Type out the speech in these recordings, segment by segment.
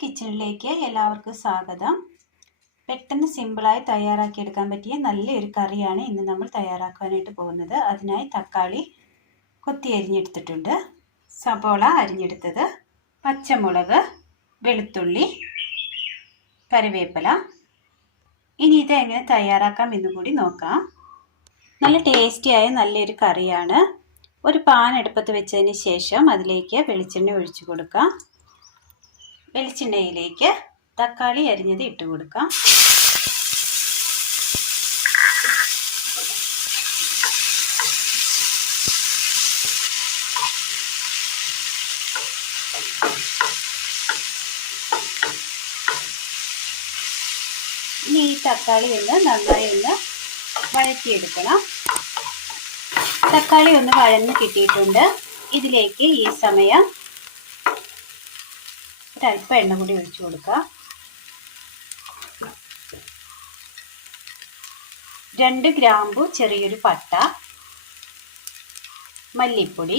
കിച്ചണിലേക്ക് എല്ലാവർക്കും സ്വാഗതം. പെട്ടെന്ന് സിമ്പിളായി തയ്യാറാക്കിയെടുക്കാൻ പറ്റിയ നല്ലൊരു കറിയാണ് ഇന്ന് നമ്മൾ തയ്യാറാക്കാനായിട്ട് പോകുന്നത്. അതിനായി തക്കാളി കൊത്തി അരിഞ്ഞെടുത്തിട്ടുണ്ട്, സബോള അരിഞ്ഞെടുത്തത്, പച്ചമുളക്, വെളുത്തുള്ളി, കറിവേപ്പില. ഇനി ഇത് എങ്ങനെ തയ്യാറാക്കാം എന്ന് കൂടി നോക്കാം. നല്ല ടേസ്റ്റിയായ നല്ലൊരു കറിയാണ്. ഒരു പാൻ അടുപ്പത്ത് വെച്ചതിന് ശേഷം അതിലേക്ക് വെളിച്ചെണ്ണ ഒഴിച്ചു കൊടുക്കാം. വെളിച്ചെണ്ണയിലേക്ക് തക്കാളി അരിഞ്ഞത് ഇട്ട് കൊടുക്കാം. ഇനി ഈ തക്കാളി നന്നായി വഴറ്റിയെടുക്കണം. തക്കാളി വഴന്ന് കിട്ടിയിട്ടുണ്ട്. ഇതിലേക്ക് ഈ സമയം ഒരല്പം എണ്ണ കൂടി ഒഴിച്ചു കൊടുക്കുക. 2 ഗ്രാമ്പു, ചെറിയൊരു പട്ട, മല്ലിപ്പൊടി,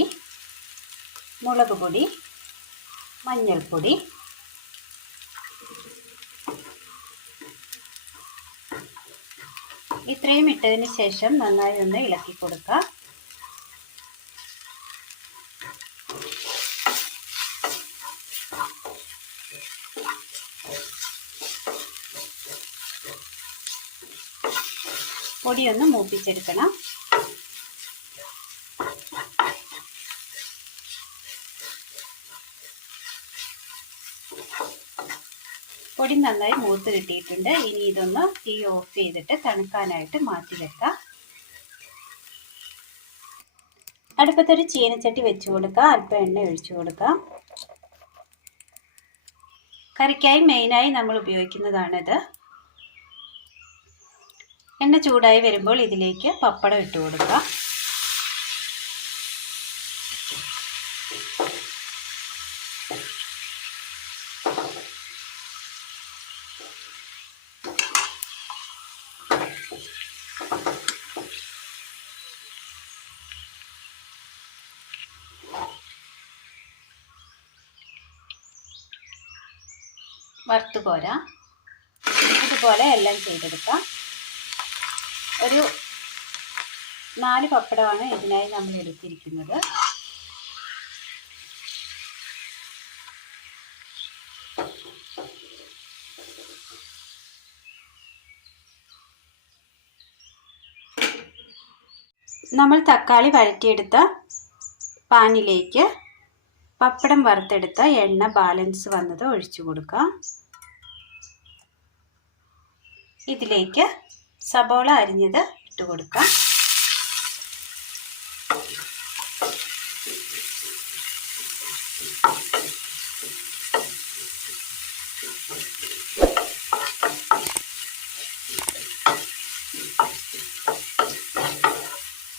മുളക് പൊടി, മഞ്ഞൾപ്പൊടി, ഇത്രയും ഇട്ടതിന് ശേഷം നന്നായി ഇളക്കി കൊടുക്കുക. പൊടി മൂപ്പിച്ചെടുക്കണം. പൊടി നന്നായി മൂത്ത് കിട്ടിയിട്ടുണ്ട്. ഇനി തീ ഓഫ് ചെയ്തിട്ട് തണുക്കാനായിട്ട് മാറ്റി വെക്കാം. അടുപ്പത്തൊരു ചീനച്ചട്ടി വെച്ച് കൊടുക്കുക. അല്പം എണ്ണ ഒഴിച്ചു കൊടുക്കാം. കറിക്കായി മെയിനായി നമ്മൾ ഉപയോഗിക്കുന്നതാണിത്. എണ്ണ ചൂടായി വരുമ്പോൾ ഇതിലേക്ക് പപ്പടം ഇട്ട് കൊടുക്കുക. വറുത്തുകോരാം. ഇതുപോലെ എല്ലാം ചെയ്തെടുക്കാം. ഒരു 4 പപ്പടമാണ് ഇതിനായി നമ്മൾ എടുത്തിരിക്കുന്നത്. നമ്മൾ തക്കാളി വഴറ്റിയെടുത്ത പാനിലേക്ക് പപ്പടം വറുത്തെടുത്ത എണ്ണ ബാലൻസ് വന്നത് ഒഴിച്ചു കൊടുക്കാം. ഇതിലേക്ക് സബോള അരിഞ്ഞത് ഇട്ട് കൊടുക്കാം.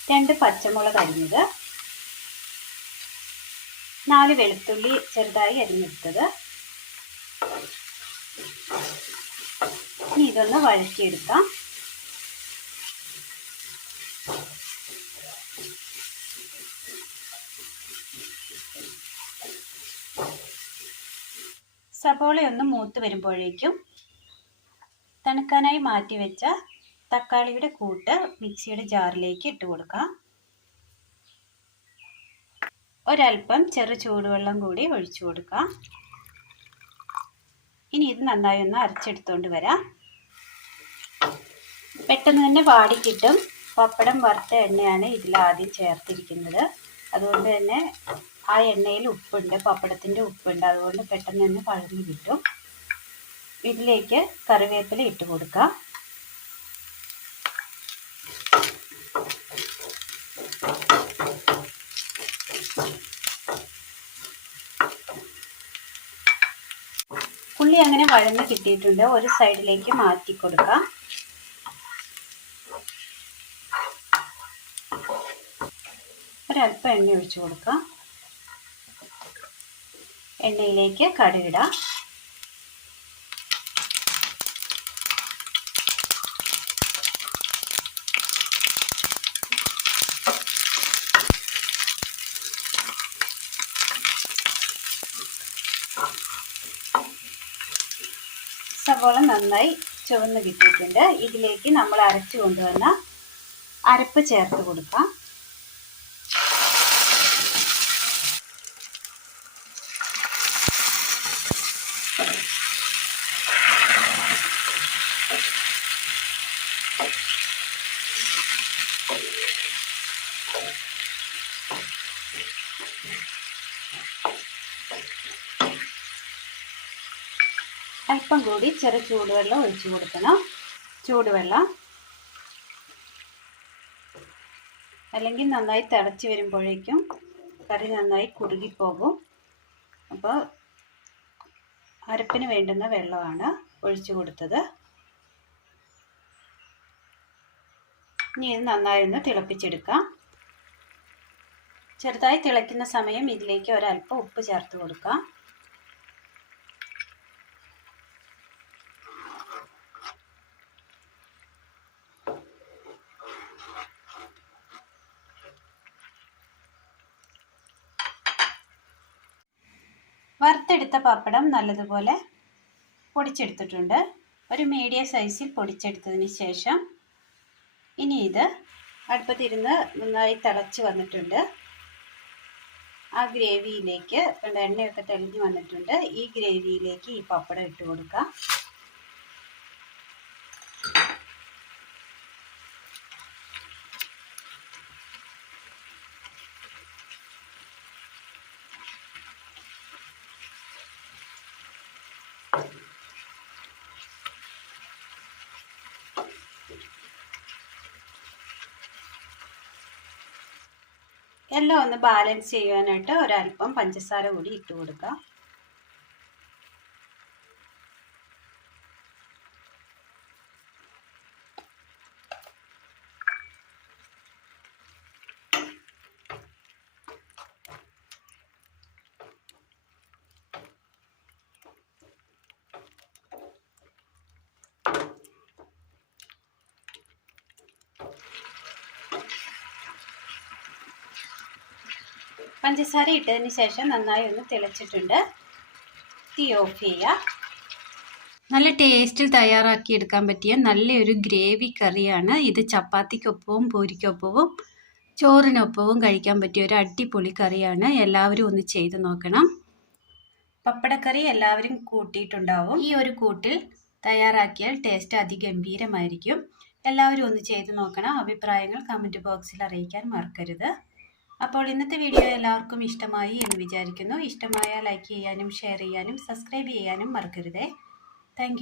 രണ്ട് പച്ചമുളക് അരിഞ്ഞത്, 4 വെളുത്തുള്ളി ചെറുതായി അരിഞ്ഞെടുത്തത്. ഇനി വഴറ്റിയെടുക്കാം. സബോള മൂത്ത് വരുമ്പോഴേക്കും തണുക്കാനായി മാറ്റി വെച്ച തക്കാളിയുടെ കൂട്ട് മിക്സിയുടെ ജാറിലേക്ക് ഇട്ട് കൊടുക്കാം. ഒരല്പം ചെറു ചൂടുവെള്ളം കൂടി ഒഴിച്ചു കൊടുക്കാം. ഇനി ഇത് നന്നായി അരച്ചെടുത്തോണ്ട് വരാം. പെട്ടെന്ന് തന്നെ വാടിക്കിട്ടും. പപ്പടം വറുത്ത എണ്ണയാണ് ഇതിൽ ആദ്യം ചേർത്തിരിക്കുന്നത്. അതുകൊണ്ട് തന്നെ ആ എണ്ണയിൽ ഉപ്പുണ്ട്, പപ്പടത്തിൻ്റെ ഉപ്പുണ്ട്. അതുകൊണ്ട് പെട്ടെന്ന് തന്നെ വഴന്നു കിട്ടും. ഇതിലേക്ക് കറിവേപ്പില ഇട്ട് കൊടുക്കാം. ഉള്ളി അങ്ങനെ വഴന്ന് കിട്ടിയിട്ടുണ്ട്. ഒരു സൈഡിലേക്ക് മാറ്റി കൊടുക്കാം. ഒരല്പം എണ്ണ ഒഴിച്ചു കൊടുക്കാം. എണ്ണയിലേക്ക് കടുകിടാം. സവോള നന്നായി ചുവന്ന് കിട്ടിയിട്ടുണ്ട്. ഇതിലേക്ക് നമ്മൾ അരച്ചു കൊണ്ടുവന്ന അരപ്പ് ചേർത്ത് കൊടുക്കാം. അല്പം കൂടി ചെറു ചൂടുവെള്ളം ഒഴിച്ചു കൊടുക്കണം. ചൂടുവെള്ളം, അല്ലെങ്കിൽ നന്നായി തിളച്ച് വരുമ്പോഴേക്കും കറി നന്നായി കുറുകിപ്പോകും. അപ്പോൾ അരപ്പിന് വേണ്ടുന്ന വെള്ളമാണ് ഒഴിച്ചു കൊടുത്തത്. ഇനി ഇത് നന്നായി ഒന്ന് തിളപ്പിച്ചെടുക്കാം. ചെറുതായി തിളയ്ക്കുന്ന സമയം ഇതിലേക്ക് ഒരല്പം ഉപ്പ് ചേർത്ത് കൊടുക്കാം. വറുത്തെടുത്ത പപ്പടം നല്ലതുപോലെ പൊടിച്ചെടുത്തിട്ടുണ്ട്. ഒരു മീഡിയം സൈസിൽ പൊടിച്ചെടുത്തതിന് ശേഷം ഇനി ഇത് അടുപ്പത്തിരുന്ന് നന്നായി തിളച്ച് വന്നിട്ടുണ്ട്. ആ ഗ്രേവിയിലേക്ക് എണ്ണയൊക്കെ തെളിഞ്ഞ് വന്നിട്ടുണ്ട്. ഈ ഗ്രേവിയിലേക്ക് ഈ പപ്പടം ഇട്ട് കൊടുക്കാം. എല്ലാം ഒന്ന് ബാലൻസ് ചെയ്യാനായിട്ട് ഒരല്പം പഞ്ചസാര കൂടി ഇട്ട് കൊടുക്കാം. പഞ്ചസാര ഇട്ടതിന് ശേഷം നന്നായി ഒന്ന് തിളച്ചിട്ടുണ്ട്. തീ ഓഫ് ചെയ്യുക. നല്ല ടേസ്റ്റിൽ തയ്യാറാക്കി എടുക്കാൻ പറ്റിയ നല്ലൊരു ഗ്രേവി കറിയാണ് ഇത്. ചപ്പാത്തിക്കൊപ്പവും പൂരിക്കൊപ്പവും ചോറിനൊപ്പവും കഴിക്കാൻ പറ്റിയ ഒരു അടിപൊളി കറിയാണ്. എല്ലാവരും ഒന്ന് ചെയ്ത് നോക്കണം. പപ്പടക്കറി എല്ലാവരും കൂട്ടിയിട്ടുണ്ടാവും. ഈ ഒരു കൂട്ടിൽ തയ്യാറാക്കിയാൽ ടേസ്റ്റ് അതിഗംഭീരമായിരിക്കും. എല്ലാവരും ഒന്ന് ചെയ്ത് നോക്കണം. അഭിപ്രായങ്ങൾ കമൻറ്റ് ബോക്സിൽ അറിയിക്കാൻ മറക്കരുത്. അപ്പോൾ ഇന്നത്തെ വീഡിയോ എല്ലാവർക്കും ഇഷ്ടമായി എന്ന് വിചാരിക്കുന്നു. ഇഷ്ടമായാൽ ലൈക്ക് ചെയ്യാനും ഷെയർ ചെയ്യാനും സബ്സ്ക്രൈബ് ചെയ്യാനും മറക്കരുതേ. താങ്ക്